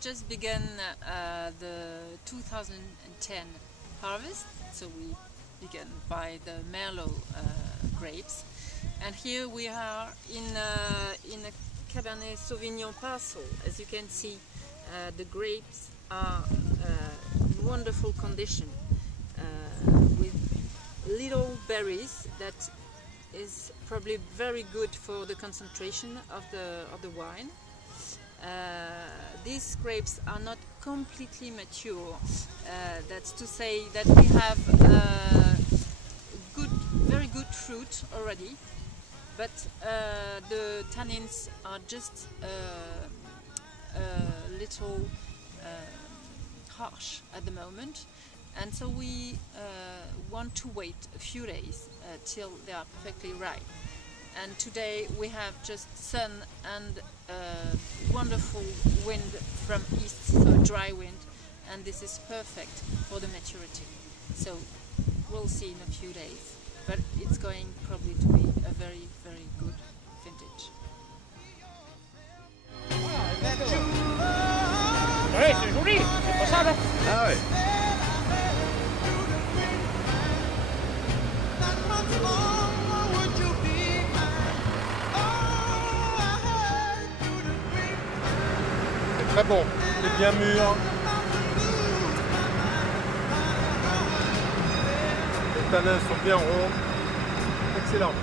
just begun the 2010 harvest, so we began by the Merlot grapes, and here we are in a Cabernet Sauvignon parcel. As you can see, the grapes are in wonderful condition with little berries. That is probably very good for the concentration of the wine. These grapes are not completely mature. That's to say that we have very good fruit already, but the tannins are just a little harsh at the moment, and so we want to wait a few days till they are perfectly ripe. And today we have just sun and wonderful wind from east, so a dry wind, and this is perfect for the maturity. So we'll see in a few days, but it's going probably to be a very, very good vintage. Ouais, c'est joli, c'est pas ça là. Ah ouais. C'est très bon, c'est bien mûr. Les tanins sont bien ronds. Excellent.